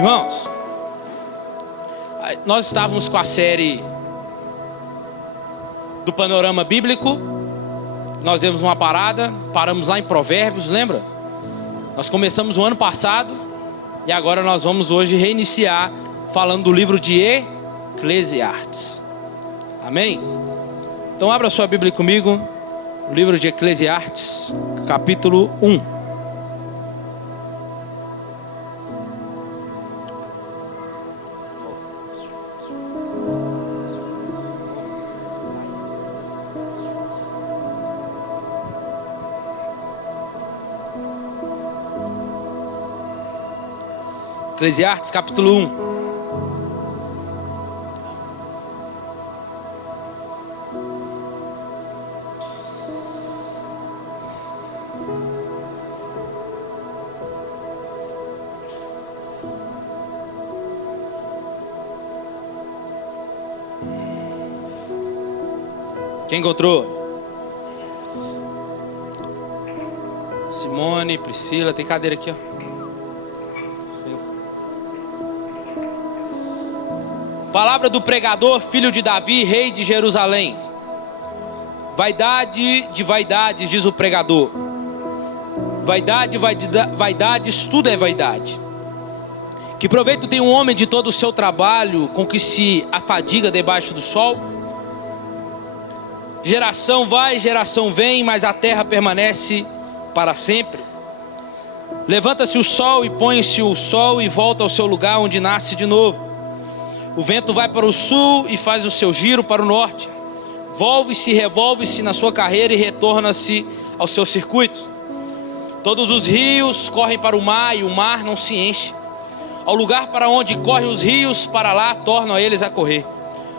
Irmãos, nós estávamos com a série do panorama bíblico. Nós demos uma parada, paramos lá em Provérbios, lembra? Nós começamos o ano passado e agora nós vamos hoje reiniciar falando do livro de Eclesiastes. Amém? Então abra sua Bíblia comigo, o livro de Eclesiastes, capítulo 1. Eclesiastes capítulo 1. Quem encontrou? Simone, Priscila, tem cadeira aqui, ó. Palavra do pregador, filho de Davi, rei de Jerusalém. Vaidade de vaidades, diz o pregador. Vaidades, tudo é vaidade. Que proveito tem um homem de todo o seu trabalho, com que se afadiga debaixo do sol? Geração vai, geração vem, mas a terra permanece para sempre. Levanta-se o sol e põe-se o sol e volta ao seu lugar onde nasce de novo. O vento vai para o sul e faz o seu giro para o norte. Volve-se, revolve-se na sua carreira e retorna-se aos seus circuitos. Todos os rios correm para o mar e o mar não se enche. Ao lugar para onde correm os rios, para lá tornam eles a correr.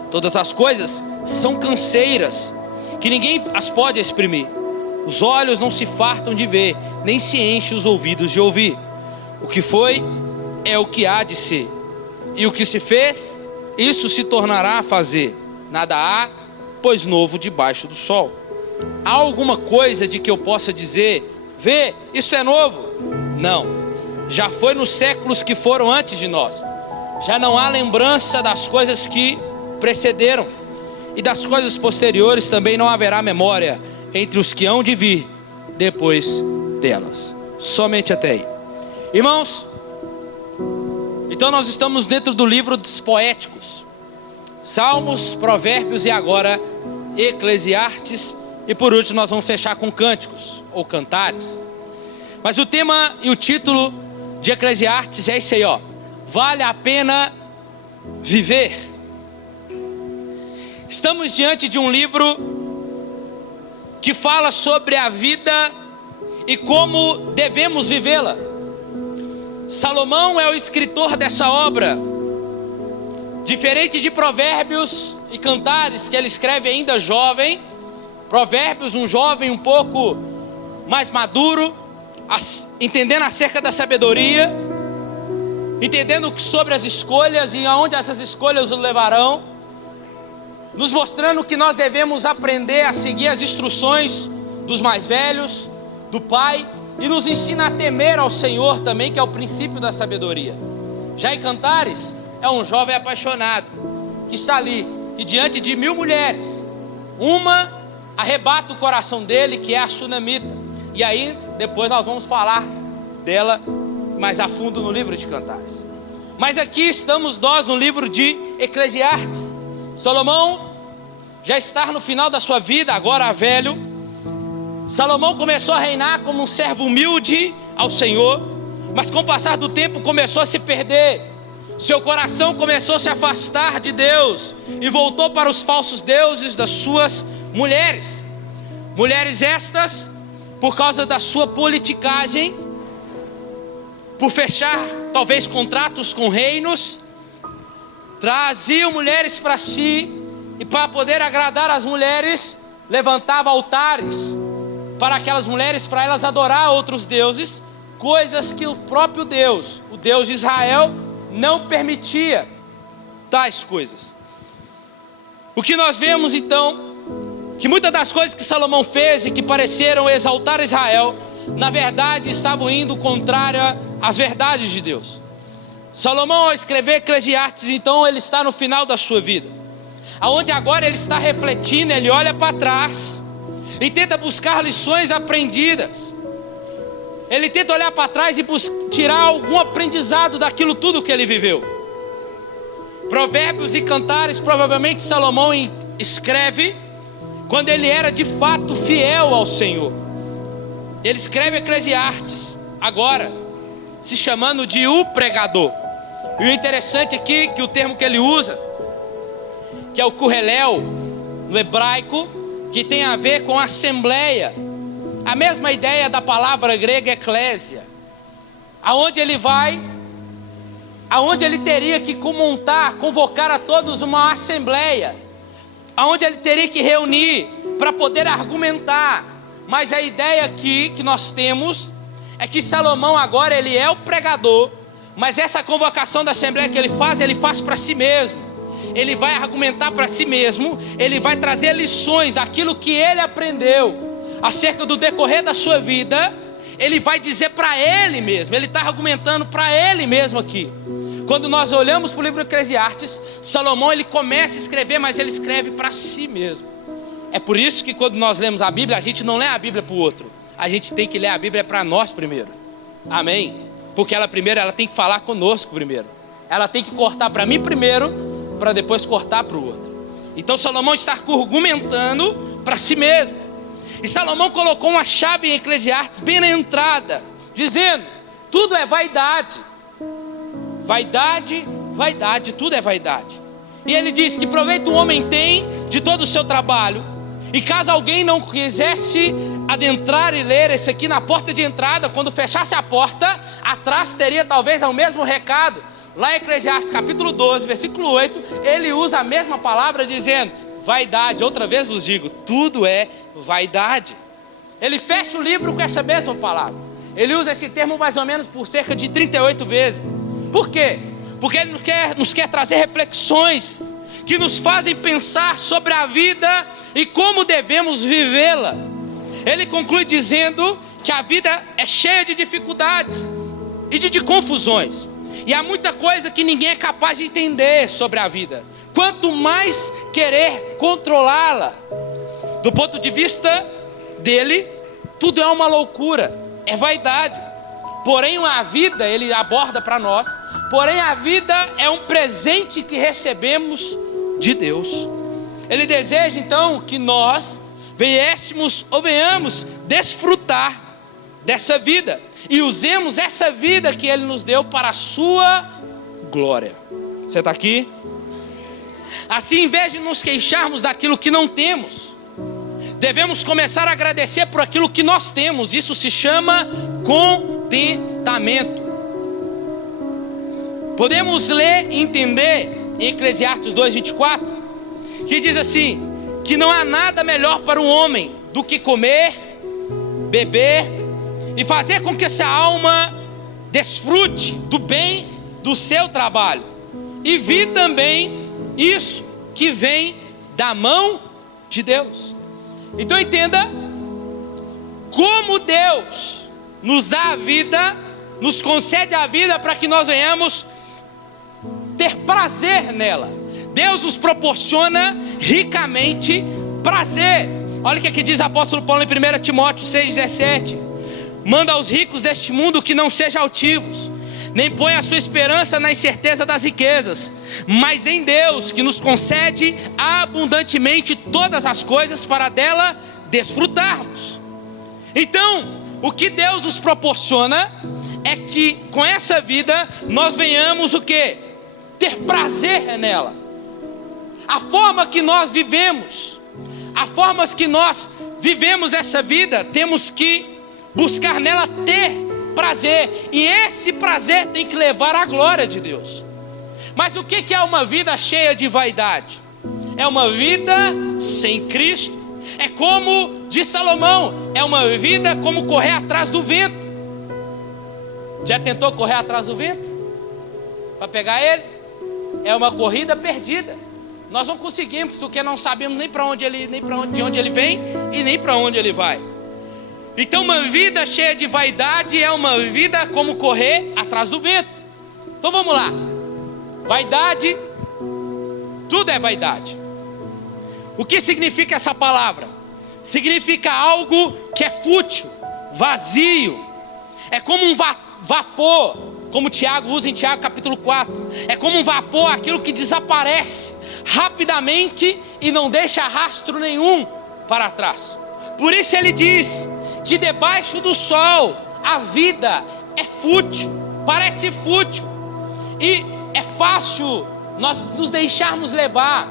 Todas as coisas são canseiras, que ninguém as pode exprimir. Os olhos não se fartam de ver, nem se enchem os ouvidos de ouvir. O que foi, é o que há de ser. E o que se fez, isso se tornará a fazer. Nada há, pois novo debaixo do sol. Há alguma coisa de que eu possa dizer: vê, isto é novo? Não, já foi nos séculos que foram antes de nós. Já não há lembrança das coisas que precederam, e das coisas posteriores também não haverá memória entre os que hão de vir depois delas. Somente até aí. Irmãos, então nós estamos dentro do livro dos poéticos. Salmos, Provérbios e agora Eclesiastes. E por último nós vamos fechar com cânticos ou cantares. Mas o tema e o título de Eclesiastes é esse aí, ó. Vale a pena viver. Estamos diante de um livro que fala sobre a vida e como devemos vivê-la. Salomão é o escritor dessa obra. Diferente de Provérbios e Cantares, que ele escreve ainda jovem. Provérbios, um jovem um pouco mais maduro, entendendo acerca da sabedoria, entendendo sobre as escolhas e aonde essas escolhas o levarão, nos mostrando que nós devemos aprender a seguir as instruções dos mais velhos, do pai, e nos ensina a temer ao Senhor também, que é o princípio da sabedoria. Já em Cantares, é um jovem apaixonado, que está ali, que diante de 1000 mulheres, uma arrebata o coração dele, que é a Sunamita. E aí, depois nós vamos falar dela mais a fundo no livro de Cantares. Mas aqui estamos nós no livro de Eclesiastes. Salomão já está no final da sua vida, agora velho. Salomão começou a reinar como um servo humilde ao Senhor, mas com o passar do tempo começou a se perder. Seu coração começou a se afastar de Deus e voltou para os falsos deuses das suas mulheres. Mulheres estas, por causa da sua politicagem, por fechar talvez contratos com reinos, traziam mulheres para si, e para poder agradar as mulheres, levantava altares para aquelas mulheres, para elas adorar outros deuses, coisas que o próprio Deus, o Deus de Israel, não permitia tais coisas. O que nós vemos então, que muitas das coisas que Salomão fez e que pareceram exaltar Israel, na verdade estavam indo contrária às verdades de Deus. Salomão, ao escrever Eclesiastes, então ele está no final da sua vida, aonde agora ele está refletindo, ele olha para trás e tenta buscar lições aprendidas. Ele tenta olhar para trás e tirar algum aprendizado daquilo tudo que ele viveu. Provérbios e Cantares, provavelmente Salomão escreve quando ele era de fato fiel ao Senhor. Ele escreve Eclesiastes agora, se chamando de o pregador. E o interessante aqui, que o termo que ele usa, que é o Kohelel, no hebraico, que tem a ver com assembleia, a mesma ideia da palavra grega eclésia, aonde ele vai, aonde ele teria que convocar a todos uma assembleia, aonde ele teria que reunir para poder argumentar. Mas a ideia aqui que nós temos é que Salomão agora ele é o pregador, mas essa convocação da assembleia que ele faz para si mesmo. Ele vai argumentar para si mesmo, ele vai trazer lições daquilo que ele aprendeu acerca do decorrer da sua vida. Ele vai dizer para ele mesmo, ele está argumentando para ele mesmo aqui. Quando nós olhamos para o livro de Eclesiastes, Salomão ele começa a escrever, mas ele escreve para si mesmo. É por isso que quando nós lemos a Bíblia, a gente não lê a Bíblia para o outro, a gente tem que ler a Bíblia para nós primeiro, amém? Porque ela tem que falar conosco primeiro, ela tem que cortar para mim primeiro, para depois cortar para o outro. Então Salomão está argumentando para si mesmo. E Salomão colocou uma chave em Eclesiastes bem na entrada, dizendo: tudo é vaidade. Vaidade, vaidade, tudo é vaidade. E ele diz que proveito o homem tem de todo o seu trabalho. E caso alguém não quisesse adentrar e ler esse aqui na porta de entrada, quando fechasse a porta, atrás teria talvez o mesmo recado. Lá em Eclesiastes capítulo 12, versículo 8, ele usa a mesma palavra dizendo: vaidade. Outra vez vos digo, tudo é vaidade. Ele fecha o livro com essa mesma palavra. Ele usa esse termo mais ou menos por cerca de 38 vezes. Por quê? Porque ele nos quer trazer reflexões que nos fazem pensar sobre a vida e como devemos vivê-la. Ele conclui dizendo que a vida é cheia de dificuldades e de confusões. E há muita coisa que ninguém é capaz de entender sobre a vida, quanto mais querer controlá-la. Do ponto de vista dele, tudo é uma loucura, é vaidade. Porém a vida, ele aborda para nós, porém a vida é um presente que recebemos de Deus. Ele deseja então que nós venhamos desfrutar dessa vida e usemos essa vida que ele nos deu para a sua glória. Você está aqui? Assim, em vez de nos queixarmos daquilo que não temos, devemos começar a agradecer por aquilo que nós temos. Isso se chama contentamento. Podemos ler e entender em Eclesiastes 2:24, que diz assim: que não há nada melhor para um homem do que comer, beber e fazer com que essa alma desfrute do bem do seu trabalho, e vi também isso que vem da mão de Deus. Então entenda como Deus nos dá a vida, nos concede a vida para que nós venhamos ter prazer nela. Deus nos proporciona ricamente prazer. Olha o que aqui diz o apóstolo Paulo em 1 Timóteo 6,17: manda aos ricos deste mundo que não sejam altivos, nem põe a sua esperança na incerteza das riquezas, mas em Deus, que nos concede abundantemente todas as coisas para dela desfrutarmos. Então, o que Deus nos proporciona é que com essa vida nós venhamos o quê? Ter prazer nela. A forma que nós vivemos, a forma que nós vivemos essa vida, temos que buscar nela ter prazer, e esse prazer tem que levar à glória de Deus. Mas o que é uma vida cheia de vaidade? É uma vida sem Cristo. É como diz Salomão, é uma vida como correr atrás do vento. Já tentou correr atrás do vento para pegar ele? É uma corrida perdida. Nós não conseguimos, porque não sabemos nem para onde ele, de onde ele vem e nem para onde ele vai. Então uma vida cheia de vaidade é uma vida como correr atrás do vento. Então vamos lá. Vaidade, tudo é vaidade. O que significa essa palavra? Significa algo que é fútil, vazio. É como um vapor, como Tiago usa em Tiago capítulo 4. É como um vapor, aquilo que desaparece rapidamente e não deixa rastro nenhum para trás. Por isso ele diz que debaixo do sol a vida é fútil, parece fútil. E é fácil nós nos deixarmos levar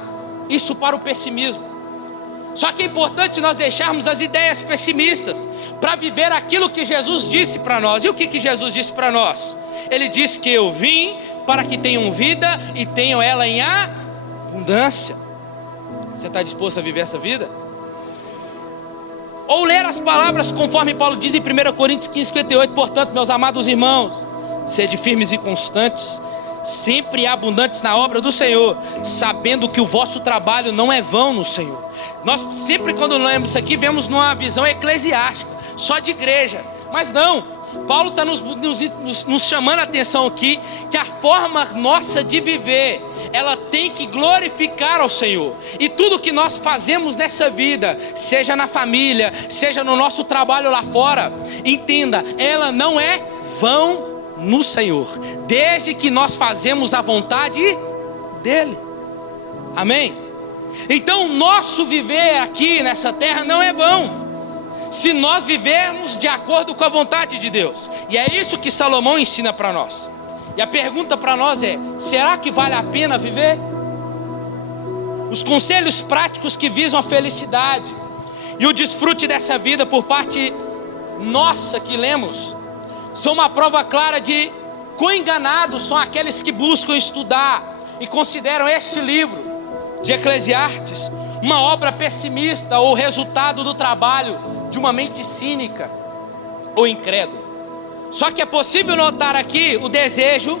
isso para o pessimismo. Só que é importante nós deixarmos as ideias pessimistas para viver aquilo que Jesus disse para nós. E o que Jesus disse para nós? Ele disse que eu vim para que tenham vida e tenham ela em abundância. Você está disposto a viver essa vida? Ou ler as palavras conforme Paulo diz em 1 Coríntios 15:58. Portanto, meus amados irmãos, sede firmes e constantes, sempre abundantes na obra do Senhor, sabendo que o vosso trabalho não é vão no Senhor. Nós sempre, quando lemos isso aqui, vemos numa visão eclesiástica, só de igreja. Mas não, Paulo está nos chamando a atenção aqui, que a forma nossa de viver, ela tem que glorificar ao Senhor. E tudo que nós fazemos nessa vida, seja na família, seja no nosso trabalho lá fora, entenda, ela não é vão no Senhor, desde que nós fazemos a vontade dEle. Amém? Então o nosso viver aqui nessa terra não é vão, se nós vivermos de acordo com a vontade de Deus. E é isso que Salomão ensina para nós. E a pergunta para nós é: será que vale a pena viver? Os conselhos práticos que visam a felicidade e o desfrute dessa vida por parte nossa que lemos são uma prova clara de quão enganados são aqueles que buscam estudar e consideram este livro de Eclesiastes uma obra pessimista ou resultado do trabalho de uma mente cínica ou incrédula. Só que é possível notar aqui o desejo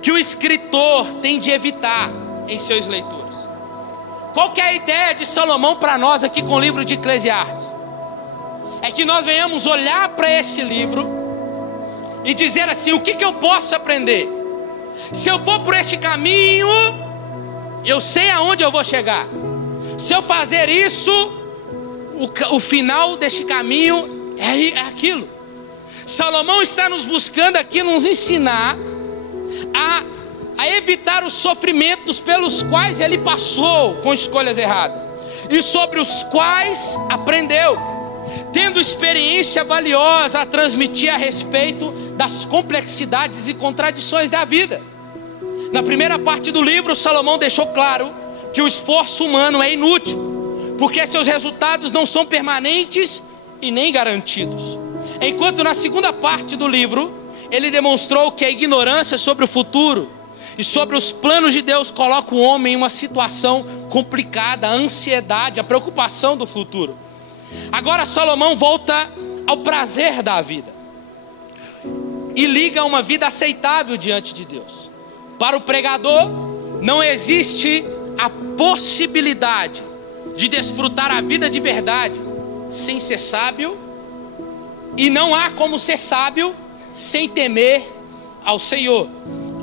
que o escritor tem de evitar em seus leitores. Qual que é a ideia de Salomão para nós aqui com o livro de Eclesiastes? É que nós venhamos olhar para este livro e dizer assim: o que eu posso aprender? Se eu for por este caminho, eu sei aonde eu vou chegar. Se eu fazer isso, o final deste caminho é aquilo. Salomão está nos buscando aqui nos ensinar a evitar os sofrimentos pelos quais ele passou com escolhas erradas e sobre os quais aprendeu, tendo experiência valiosa a transmitir a respeito das complexidades e contradições da vida. Na primeira parte do livro, Salomão deixou claro que o esforço humano é inútil, porque seus resultados não são permanentes e nem garantidos. Enquanto na segunda parte do livro, ele demonstrou que a ignorância sobre o futuro e sobre os planos de Deus coloca o homem em uma situação complicada, a ansiedade, a preocupação do futuro. Agora Salomão volta ao prazer da vida e liga uma vida aceitável diante de Deus. Para o pregador, não existe a possibilidade de desfrutar a vida de verdade sem ser sábio, e não há como ser sábio sem temer ao Senhor,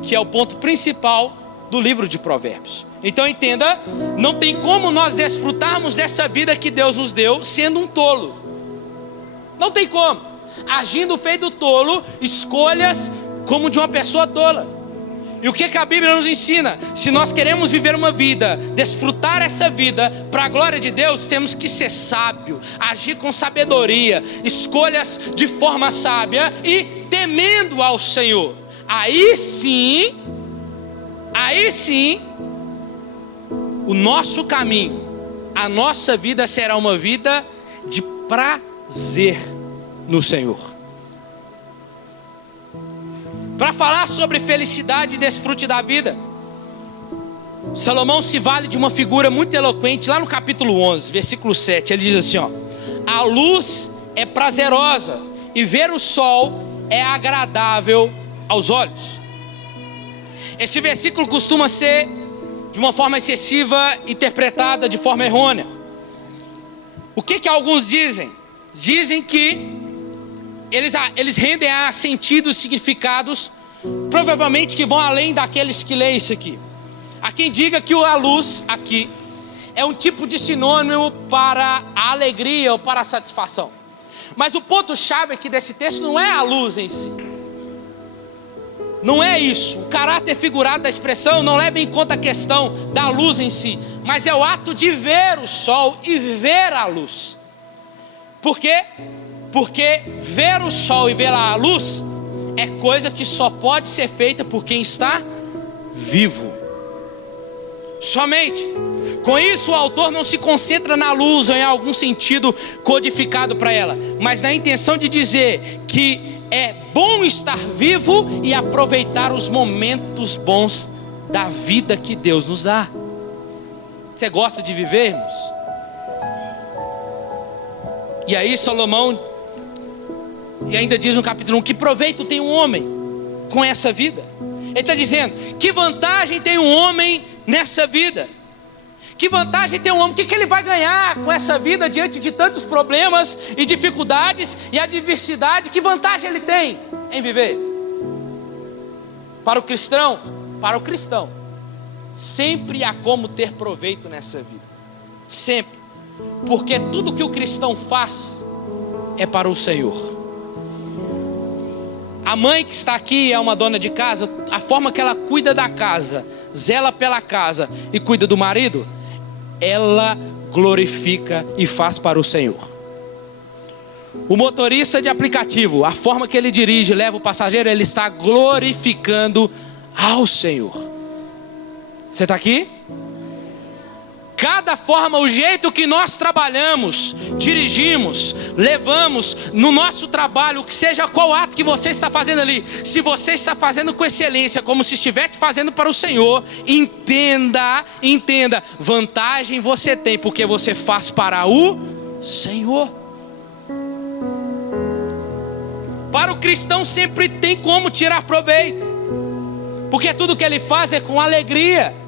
que é o ponto principal do livro de Provérbios. Então entenda, não tem como nós desfrutarmos dessa vida que Deus nos deu sendo um tolo. Não tem como. Agindo feito tolo, escolhas como de uma pessoa tola. E o que a Bíblia nos ensina? Se nós queremos viver uma vida, desfrutar essa vida para a glória de Deus, temos que ser sábio, agir com sabedoria, escolhas de forma sábia e temendo ao Senhor. Aí sim, o nosso caminho, a nossa vida será uma vida de prazer no Senhor. Para falar sobre felicidade e desfrute da vida, Salomão se vale de uma figura muito eloquente, lá no capítulo 11, versículo 7, ele diz assim, a luz é prazerosa e ver o sol é agradável aos olhos. Esse versículo costuma ser, de uma forma excessiva, interpretada de forma errônea. O que alguns dizem? Dizem que eles rendem a sentidos, significados provavelmente que vão além daqueles que leem isso aqui. Há quem diga que a luz aqui é um tipo de sinônimo para a alegria ou para a satisfação. Mas o ponto-chave aqui desse texto não é a luz em si. Não é isso. O caráter figurado da expressão não leva em conta a questão da luz em si, mas é o ato de ver o sol e ver a luz. Por quê? Porque ver o sol e ver a luz é coisa que só pode ser feita por quem está vivo. Somente. Com isso, o autor não se concentra na luz ou em algum sentido codificado para ela, mas na intenção de dizer que é bom estar vivo e aproveitar os momentos bons da vida que Deus nos dá. Você gosta de viver, irmãos? E aí Salomão ainda diz no capítulo 1, que proveito tem um homem com essa vida? Ele está dizendo, que vantagem tem um homem nessa vida? Que vantagem tem um homem? O que ele vai ganhar com essa vida diante de tantos problemas e dificuldades e adversidade? Que vantagem ele tem em viver? Para o cristão, sempre há como ter proveito nessa vida. Sempre. Porque tudo que o cristão faz é para o Senhor. A mãe que está aqui é uma dona de casa. A forma que ela cuida da casa, zela pela casa e cuida do marido, ela glorifica e faz para o Senhor. O motorista de aplicativo, a forma que ele dirige, leva o passageiro, ele está glorificando ao Senhor. Você está aqui? Cada forma, o jeito que nós trabalhamos, dirigimos, levamos no nosso trabalho, que seja qual ato que você está fazendo ali, se você está fazendo com excelência, como se estivesse fazendo para o Senhor, entenda, vantagem você tem, porque você faz para o Senhor. Para o cristão sempre tem como tirar proveito, porque tudo que ele faz é com alegria.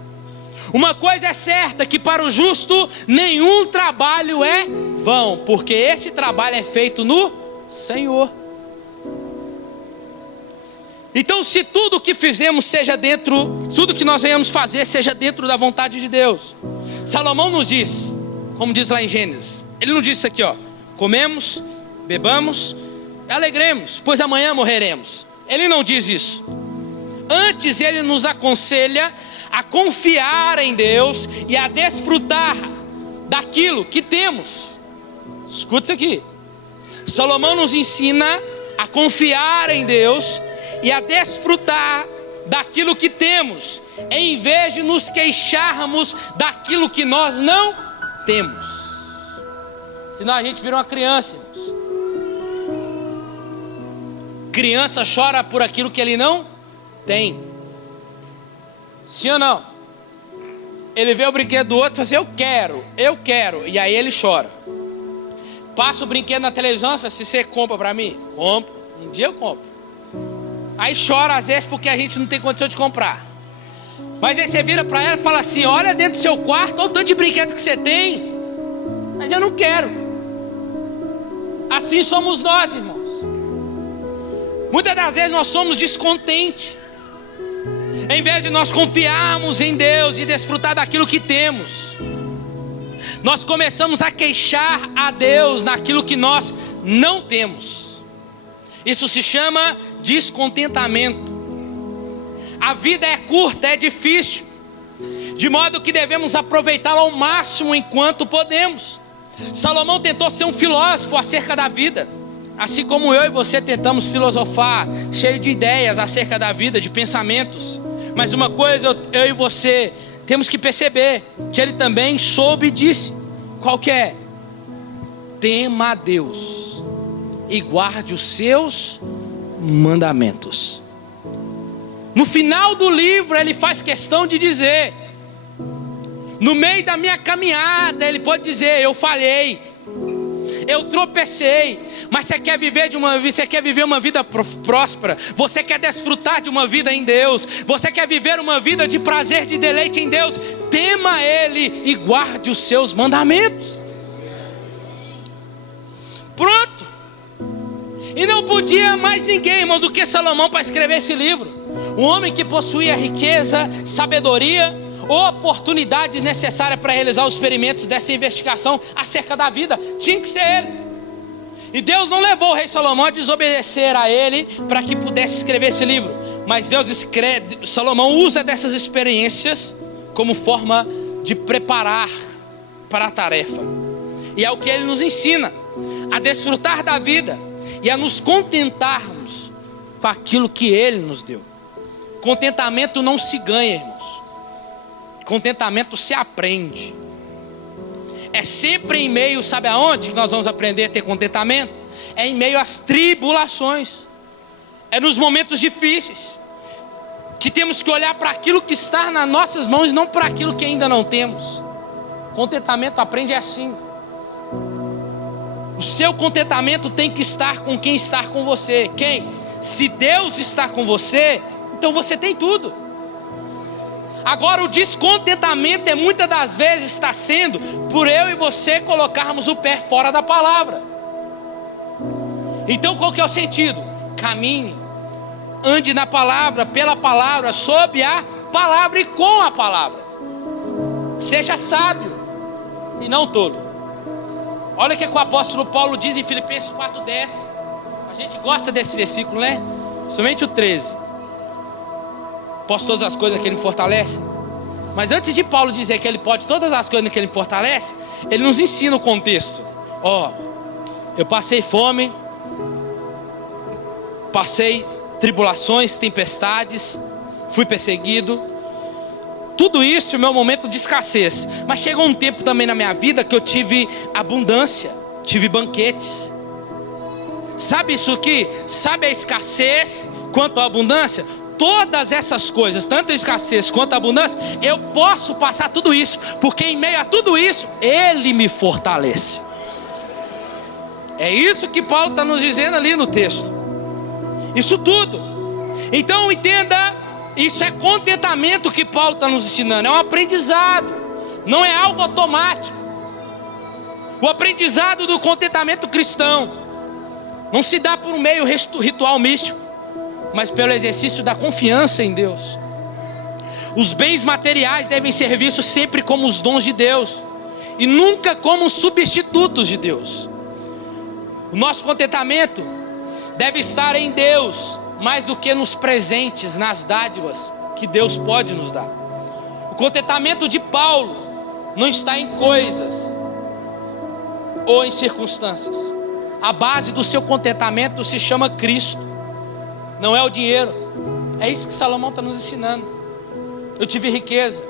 Uma coisa é certa, que para o justo nenhum trabalho é vão, porque esse trabalho é feito no Senhor. Então, se tudo que fizemos seja dentro, tudo que nós venhamos fazer seja dentro da vontade de Deus. Salomão nos diz, como diz lá em Gênesis, ele não diz isso aqui, ó, comemos, bebamos, alegremos, pois amanhã morreremos. Ele não diz isso. Antes ele nos aconselha a confiar em Deus e a desfrutar daquilo que temos. Escuta isso aqui. Salomão nos ensina a confiar em Deus e a desfrutar daquilo que temos, em vez de nos queixarmos daquilo que nós não temos. Senão a gente vira uma criança, irmãos. Criança chora por aquilo que ele não tem. Sim ou não? Ele vê o brinquedo do outro e fala assim, eu quero, e aí ele chora. Passa o brinquedo na televisão e fala assim, você compra para mim? Compro, um dia eu compro. Aí chora às vezes porque a gente não tem condição de comprar. Mas aí você vira para ela e fala assim, olha dentro do seu quarto, olha o tanto de brinquedo que você tem, mas eu não quero. Assim somos nós, irmãos. Muitas das vezes nós somos descontentes. Em vez de nós confiarmos em Deus e desfrutar daquilo que temos, nós começamos a queixar a Deus naquilo que nós não temos. Isso se chama descontentamento. A vida é curta, é difícil, de modo que devemos aproveitá-la ao máximo enquanto podemos. Salomão tentou ser um filósofo acerca da vida, assim como eu e você tentamos filosofar, cheio de ideias acerca da vida, de pensamentos. Mas uma coisa eu e você temos que perceber, que ele também soube e disse, qual que é? Tema a Deus e guarde os seus mandamentos. No final do livro ele faz questão de dizer, no meio da minha caminhada ele pode dizer, eu falhei, eu tropecei, mas você quer viver uma vida próspera, você quer desfrutar de uma vida em Deus, você quer viver uma vida de prazer, de deleite em Deus, tema Ele e guarde os seus mandamentos. Pronto. E não podia mais ninguém, irmãos, do que Salomão para escrever esse livro. Um homem que possuía riqueza, sabedoria, oportunidades necessárias para realizar os experimentos dessa investigação acerca da vida. Tinha que ser ele. E Deus não levou o rei Salomão a desobedecer a ele para que pudesse escrever esse livro. Mas Salomão usa dessas experiências como forma de preparar para a tarefa. E é o que ele nos ensina: a desfrutar da vida e a nos contentarmos com aquilo que ele nos deu. Contentamento não se ganha, irmãos. Contentamento se aprende. É sempre em meio, sabe aonde que nós vamos aprender a ter contentamento? É em meio às tribulações. É nos momentos difíceis que temos que olhar para aquilo que está nas nossas mãos e não para aquilo que ainda não temos. Contentamento aprende assim. O seu contentamento tem que estar com quem está com você. Quem? Se Deus está com você, então você tem tudo. Agora, o descontentamento muitas das vezes está sendo por eu e você colocarmos o pé fora da palavra. Então qual que é o sentido? Caminhe, ande na palavra, pela palavra, sob a palavra e com a palavra. Seja sábio e não tolo. Olha o que o apóstolo Paulo diz em Filipenses 4:10. A gente gosta desse versículo, né? Somente o 13. Posso todas as coisas que ele me fortalece. Mas antes de Paulo dizer que ele pode todas as coisas que ele me fortalece, ele nos ensina o contexto. Eu passei fome, passei tribulações, tempestades, fui perseguido. Tudo isso é o meu momento de escassez. Mas chegou um tempo também na minha vida que eu tive abundância, tive banquetes. Sabe isso aqui? Sabe a escassez quanto a abundância? Todas essas coisas, tanto a escassez quanto a abundância, eu posso passar tudo isso, porque em meio a tudo isso, Ele me fortalece. É isso que Paulo está nos dizendo ali no texto. Isso tudo. Então entenda, isso é contentamento que Paulo está nos ensinando. É um aprendizado, não é algo automático. O aprendizado do contentamento cristão não se dá por um meio ritual místico, mas pelo exercício da confiança em Deus. Os bens materiais devem ser vistos sempre como os dons de Deus e nunca como substitutos de Deus. O nosso contentamento deve estar em Deus mais do que nos presentes, nas dádivas que Deus pode nos dar. O contentamento de Paulo não está em coisas ou em circunstâncias. A base do seu contentamento se chama Cristo. Não é o dinheiro. É isso que Salomão está nos ensinando. Eu tive riqueza,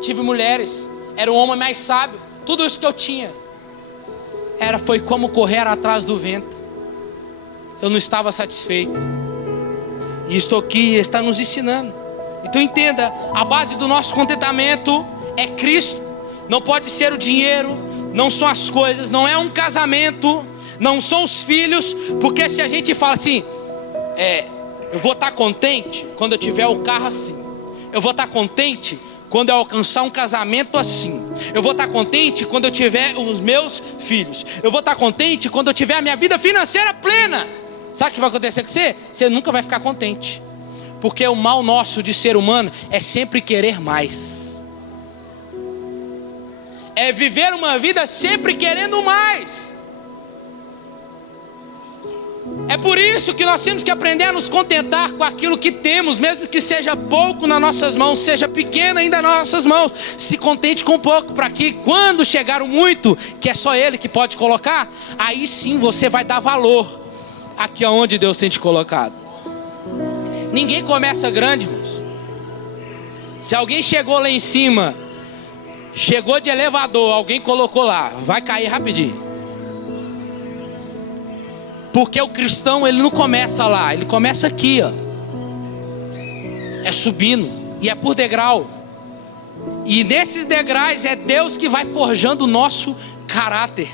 tive mulheres, era o homem mais sábio. Tudo isso que eu tinha foi como correr atrás do vento. Eu não estava satisfeito. E estou aqui, está nos ensinando. Então entenda, a base do nosso contentamento é Cristo. Não pode ser o dinheiro, não são as coisas, não é um casamento, não são os filhos. Porque se a gente fala assim, eu vou estar contente quando eu tiver o carro assim. Eu vou estar contente quando eu alcançar um casamento assim. Eu vou estar contente quando eu tiver os meus filhos. Eu vou estar contente quando eu tiver a minha vida financeira plena. Sabe o que vai acontecer com você? Você nunca vai ficar contente. Porque o mal nosso de ser humano é sempre querer mais. É viver uma vida sempre querendo mais. É por isso que nós temos que aprender a nos contentar com aquilo que temos, mesmo que seja pouco nas nossas mãos, seja pequeno ainda nas nossas mãos. Se contente com pouco, para que quando chegar o muito, que é só Ele que pode colocar, aí sim você vai dar valor aqui aonde Deus tem te colocado. Ninguém começa grande, irmãos. Se alguém chegou lá em cima, chegou de elevador, alguém colocou lá, vai cair rapidinho. Porque o cristão, ele não começa lá, ele começa aqui, ó. É subindo, e é por degrau. E nesses degraus é Deus que vai forjando o nosso caráter.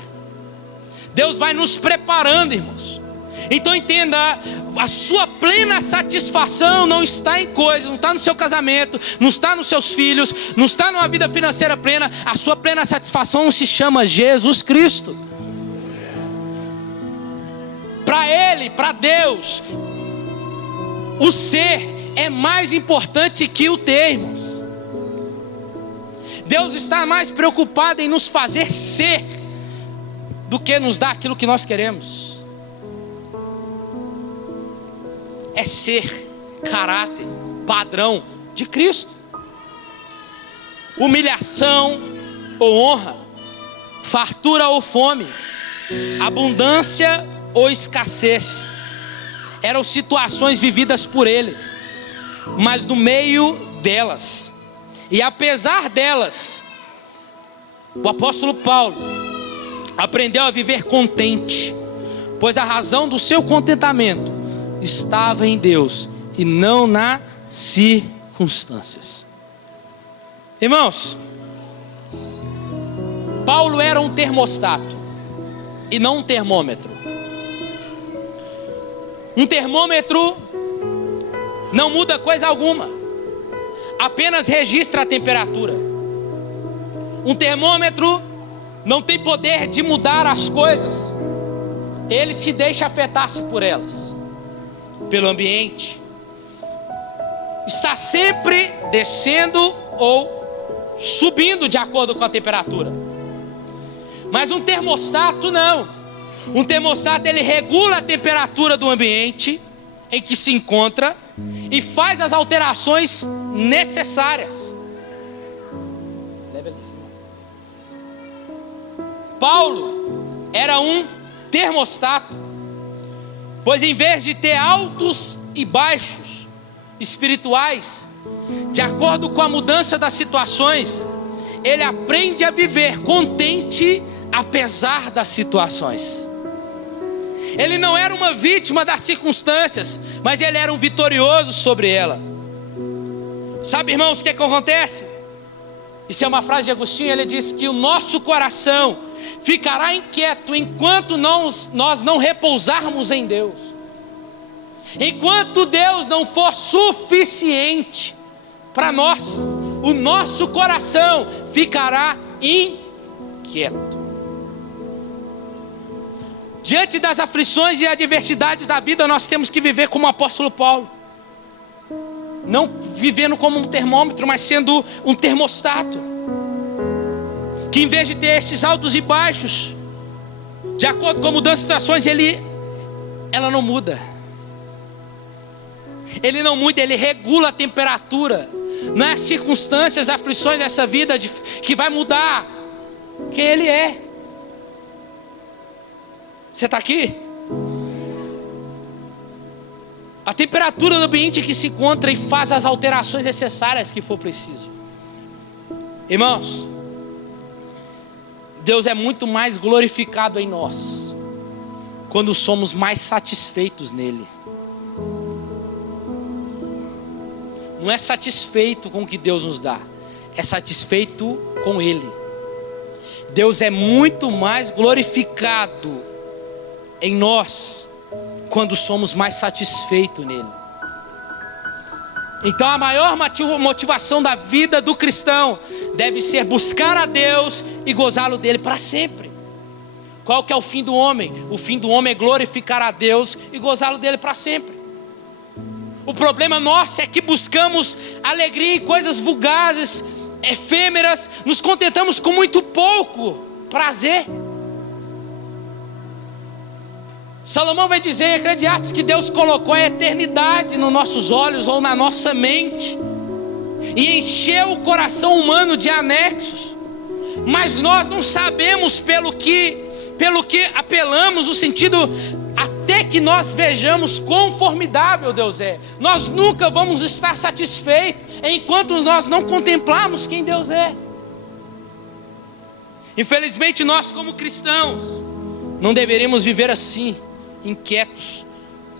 Deus vai nos preparando, irmãos. Então entenda, a sua plena satisfação não está em coisas, não está no seu casamento, não está nos seus filhos, não está numa vida financeira plena. A sua plena satisfação se chama Jesus Cristo. Para Ele, para Deus, o ser é mais importante que o ter, irmãos. Deus está mais preocupado em nos fazer ser do que nos dar aquilo que nós queremos. É ser caráter, padrão de Cristo. Humilhação ou honra, fartura ou fome, abundância ou escassez, eram situações vividas por Ele, mas no meio delas, e apesar delas, o apóstolo Paulo aprendeu a viver contente, pois a razão do seu contentamento estava em Deus e não nas circunstâncias. Irmãos, Paulo era um termostato e não um termômetro. Um termômetro não muda coisa alguma, apenas registra a temperatura. Um termômetro não tem poder de mudar as coisas, ele se deixa afetar-se por elas, pelo ambiente. Está sempre descendo ou subindo de acordo com a temperatura. Mas um termostato não. Um termostato, ele regula a temperatura do ambiente em que se encontra e faz as alterações necessárias. Paulo era um termostato, pois em vez de ter altos e baixos espirituais, de acordo com a mudança das situações, ele aprende a viver contente apesar das situações. Ele não era uma vítima das circunstâncias, mas ele era um vitorioso sobre ela. Sabe, irmãos, o que acontece? Isso é uma frase de Agostinho. Ele diz que o nosso coração ficará inquieto enquanto nós não repousarmos em Deus. Enquanto Deus não for suficiente para nós, o nosso coração ficará inquieto. Diante das aflições e adversidades da vida, nós temos que viver como o apóstolo Paulo. Não vivendo como um termômetro, mas sendo um termostato. Que em vez de ter esses altos e baixos, de acordo com a mudança de situações, ela não muda. Ele não muda, ele regula a temperatura. Não é as circunstâncias, as aflições dessa vida que vai mudar quem ele é. Você está aqui? A temperatura do ambiente que se encontra e faz as alterações necessárias que for preciso. Irmãos, Deus é muito mais glorificado em nós quando somos mais satisfeitos nele. Não é satisfeito com o que Deus nos dá, é satisfeito com Ele. Deus é muito mais glorificado em nós quando somos mais satisfeitos nele. Então a maior motivação da vida do cristão deve ser buscar a Deus e gozá-lo dele para sempre. Qual que é o fim do homem? O fim do homem é glorificar a Deus e gozá-lo dele para sempre. O problema nosso é que buscamos alegria em coisas fugazes, efêmeras, nos contentamos com muito pouco prazer. Salomão vai dizer em Eclesiastes que Deus colocou a eternidade nos nossos olhos ou na nossa mente e encheu o coração humano de anexos, mas nós não sabemos pelo que apelamos, no sentido até que nós vejamos quão formidável Deus é. Nós nunca vamos estar satisfeitos enquanto nós não contemplarmos quem Deus é. Infelizmente nós, como cristãos, não deveríamos viver assim, inquietos,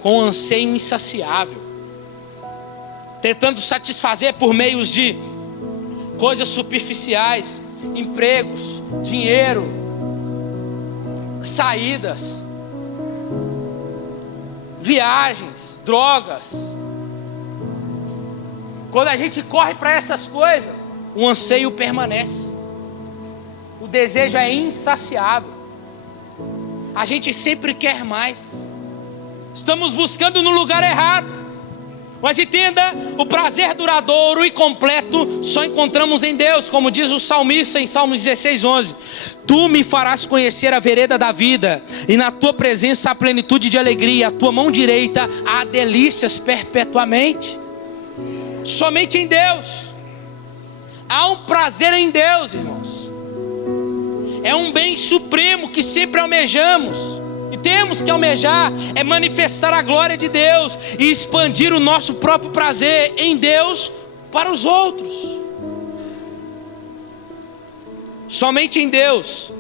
com anseio insaciável, tentando satisfazer por meios de coisas superficiais, empregos, dinheiro, saídas, viagens, drogas. Quando a gente corre para essas coisas, o anseio permanece, o desejo é insaciável. A gente sempre quer mais. Estamos buscando no lugar errado. Mas entenda, o prazer duradouro e completo só encontramos em Deus, como diz o salmista em Salmos 16:11. Tu me farás conhecer a vereda da vida, e na tua presença há plenitude de alegria, a tua mão direita há delícias perpetuamente. Somente em Deus. Há um prazer em Deus, irmãos. É um bem supremo que sempre almejamos. E temos que almejar, é manifestar a glória de Deus e expandir o nosso próprio prazer em Deus para os outros. Somente em Deus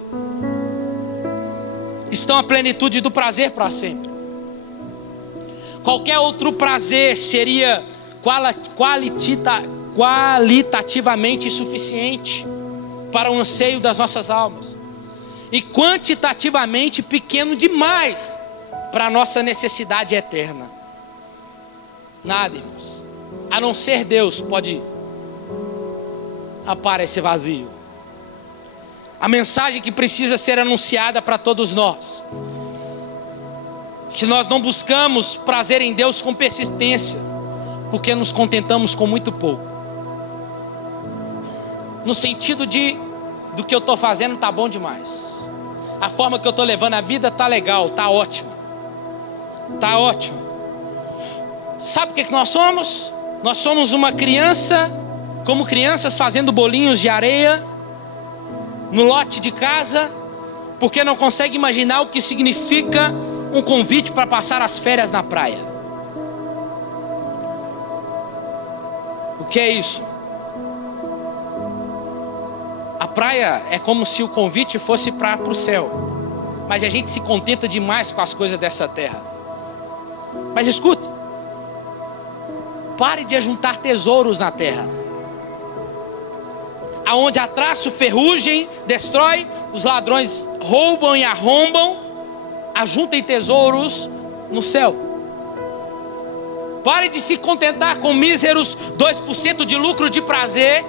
está a plenitude do prazer para sempre. Qualquer outro prazer seria qualitativamente insuficiente para o anseio das nossas almas, e quantitativamente pequeno demais para a nossa necessidade eterna. Nada, irmãos, a não ser Deus pode aparecer vazio. A mensagem que precisa ser anunciada para todos nós, que nós não buscamos prazer em Deus com persistência, porque nos contentamos com muito pouco. No sentido do que eu estou fazendo está bom demais. A forma que eu estou levando a vida está legal, está ótimo. Está ótimo. Sabe o que nós somos? Nós somos uma criança, como crianças fazendo bolinhos de areia no lote de casa, porque não consegue imaginar o que significa um convite para passar as férias na praia. O que é isso? A praia é como se o convite fosse para o céu, mas a gente se contenta demais com as coisas dessa terra. Mas escuta, pare de ajuntar tesouros na terra, aonde a traço, ferrugem destrói, os ladrões roubam e arrombam. Ajuntem tesouros no céu. Pare de se contentar com míseros 2% de lucro de prazer,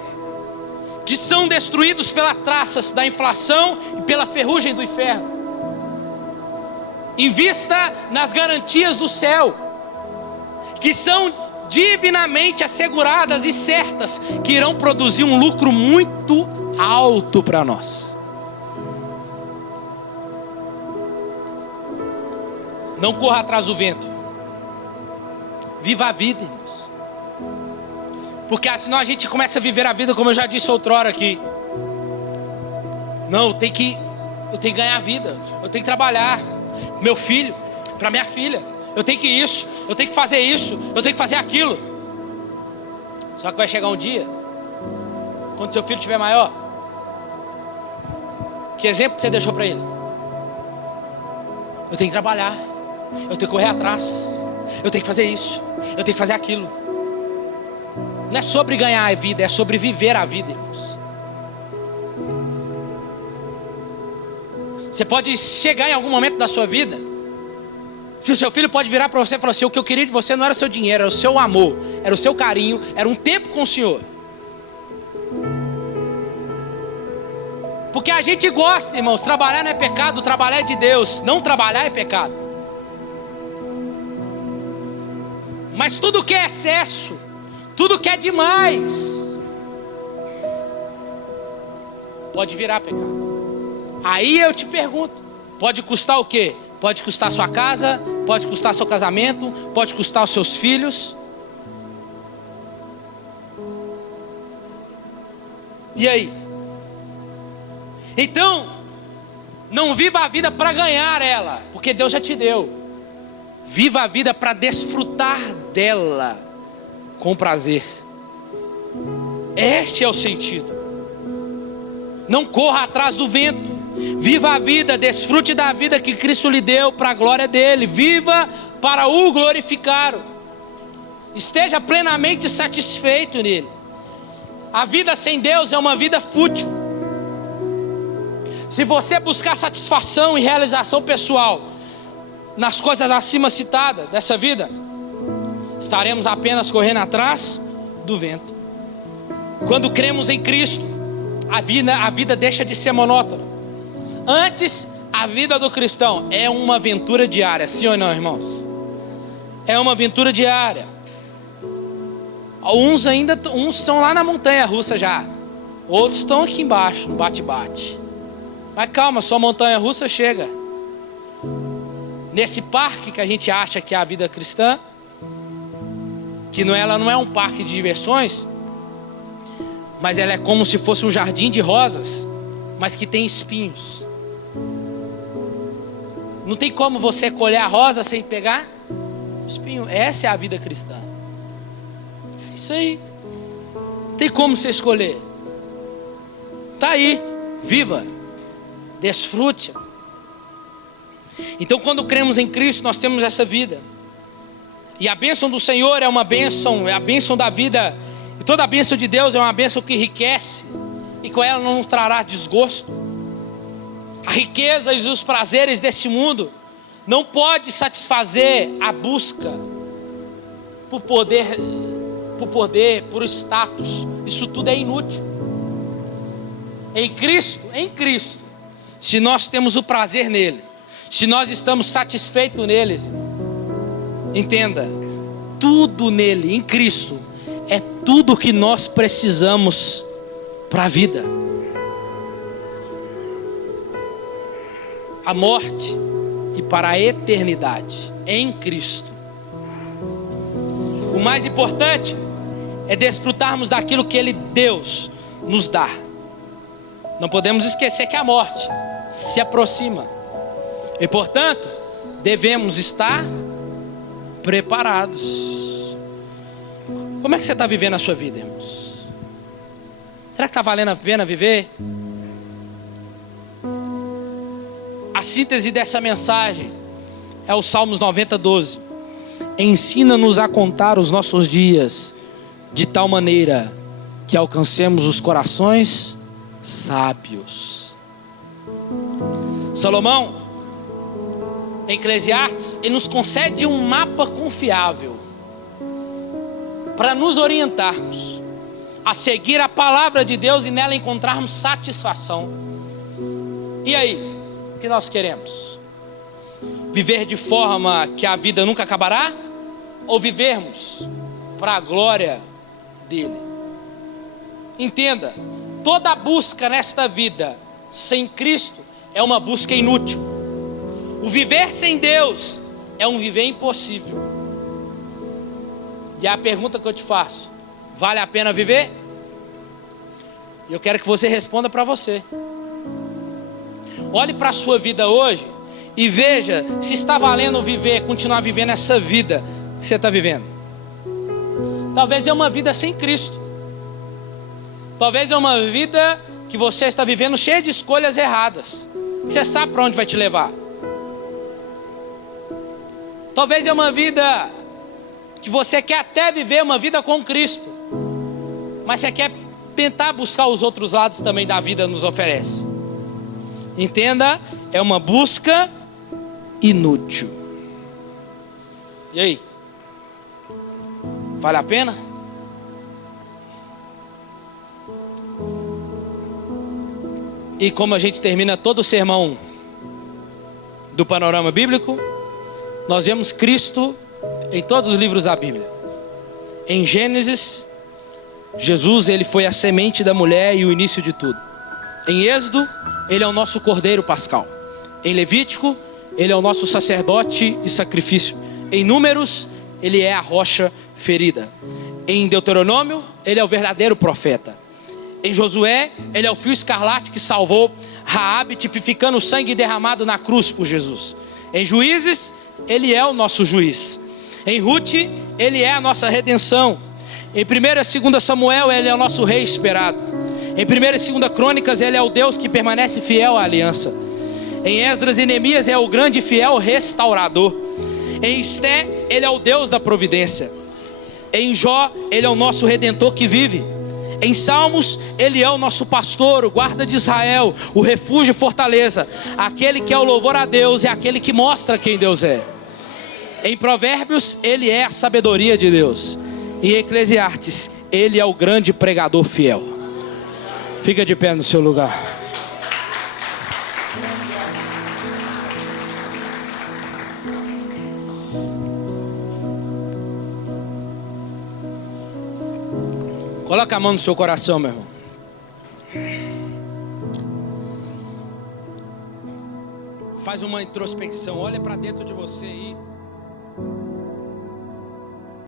que são destruídos pelas traças da inflação e pela ferrugem do inferno. Invista nas garantias do céu, que são divinamente asseguradas e certas, que irão produzir um lucro muito alto para nós. Não corra atrás do vento. Viva a vida, irmãos. Porque senão a gente começa a viver a vida como eu já disse outrora aqui. Não, eu tenho que ganhar a vida. Eu tenho que trabalhar. Meu filho, para minha filha. Eu tenho que isso, eu tenho que fazer isso, eu tenho que fazer aquilo. Só que vai chegar um dia, quando seu filho estiver maior, que exemplo que você deixou para ele? Eu tenho que trabalhar, eu tenho que correr atrás, eu tenho que fazer isso, eu tenho que fazer aquilo. Não é sobre ganhar a vida, é sobre viver a vida, irmãos. Você pode chegar em algum momento da sua vida que o seu filho pode virar para você e falar assim: o que eu queria de você não era o seu dinheiro, era o seu amor, era o seu carinho, era um tempo com o Senhor. Porque a gente gosta, irmãos, trabalhar não é pecado, trabalhar é de Deus, não trabalhar é pecado. Mas tudo que é excesso, tudo que é demais, pode virar pecado. Aí eu te pergunto, pode custar o quê? Pode custar sua casa, pode custar seu casamento, pode custar os seus filhos. E aí? Então, não viva a vida para ganhar ela, porque Deus já te deu. Viva a vida para desfrutar dela com prazer. Este é o sentido. Não corra atrás do vento. Viva a vida, desfrute da vida que Cristo lhe deu para a glória dele. Viva para o glorificar. Esteja plenamente satisfeito nele. A vida sem Deus é uma vida fútil. Se você buscar satisfação e realização pessoal nas coisas acima citadas dessa vida, estaremos apenas correndo atrás do vento. Quando cremos em Cristo, a vida deixa de ser monótona. Antes, a vida do cristão é uma aventura diária, sim ou não, irmãos? É uma aventura diária. Uns estão lá na montanha russa já. Outros estão aqui embaixo, no bate-bate. Mas calma, sua montanha russa chega. Nesse parque que a gente acha que é a vida cristã, que ela não é um parque de diversões, mas ela é como se fosse um jardim de rosas, mas que tem espinhos. Não tem como você colher a rosa sem pegar o espinho. Essa é a vida cristã. É isso aí. Não tem como você escolher. Está aí, viva, desfrute. Então, quando cremos em Cristo, nós temos essa vida. E a bênção do Senhor é uma bênção, é a bênção da vida. E toda a bênção de Deus é uma bênção que enriquece, e com ela não nos trará desgosto. A riqueza e os prazeres desse mundo não pode satisfazer a busca por poder, por status. Isso tudo é inútil. Em Cristo, se nós temos o prazer nele, se nós estamos satisfeitos neles, entenda, tudo nele, em Cristo, é tudo que nós precisamos para a vida. A morte e para a eternidade, em Cristo. O mais importante é desfrutarmos daquilo que Ele, Deus, nos dá. Não podemos esquecer que a morte se aproxima. E portanto, devemos estar preparados. Como é que você está vivendo a sua vida, irmãos? Será que está valendo a pena viver? A síntese dessa mensagem é o Salmos 90:12. Ensina-nos a contar os nossos dias de tal maneira que alcancemos os corações sábios. Salomão, em Eclesiastes, ele nos concede um mapa confiável para nos orientarmos a seguir a palavra de Deus e nela encontrarmos satisfação. E aí, o que nós queremos? Viver de forma que a vida nunca acabará? Ou vivermos para a glória dele? Entenda, toda busca nesta vida sem Cristo é uma busca inútil. O viver sem Deus é um viver impossível. E a pergunta que eu te faço: vale a pena viver? E eu quero que você responda para você. Olhe para a sua vida hoje e veja se está valendo viver, continuar vivendo essa vida que você está vivendo. Talvez é uma vida sem Cristo. Talvez é uma vida que você está vivendo cheia de escolhas erradas. Você sabe para onde vai te levar. Talvez é uma vida que você quer até viver uma vida com Cristo, mas você quer tentar buscar os outros lados também da vida nos oferece. Entenda, é uma busca inútil. E aí? Vale a pena? E como a gente termina todo o sermão do panorama bíblico, nós vemos Cristo em todos os livros da Bíblia. Em Gênesis, Jesus, ele foi a semente da mulher e o início de tudo. Em Êxodo, ele é o nosso cordeiro pascal. Em Levítico, ele é o nosso sacerdote e sacrifício. Em Números, ele é a rocha ferida. Em Deuteronômio, ele é o verdadeiro profeta. Em Josué, ele é o fio escarlate que salvou Raabe, tipificando o sangue derramado na cruz por Jesus. Em Juízes, ele é o nosso juiz. Em Ruth, ele é a nossa redenção. Em 1ª e 2ª Samuel, ele é o nosso rei esperado. Em 1ª e 2ª Crônicas, ele é o Deus que permanece fiel à aliança. Em Esdras e Neemias, é o grande e fiel restaurador. Em Esté, ele é o Deus da providência. Em Jó, ele é o nosso redentor que vive. Em Salmos, ele é o nosso pastor, o guarda de Israel, o refúgio e fortaleza, aquele que é o louvor a Deus, é aquele que mostra quem Deus é. Em Provérbios, ele é a sabedoria de Deus. Em Eclesiastes, ele é o grande pregador fiel. Fica de pé no seu lugar. Coloca a mão no seu coração, meu irmão. Faz uma introspecção, olha para dentro de você aí.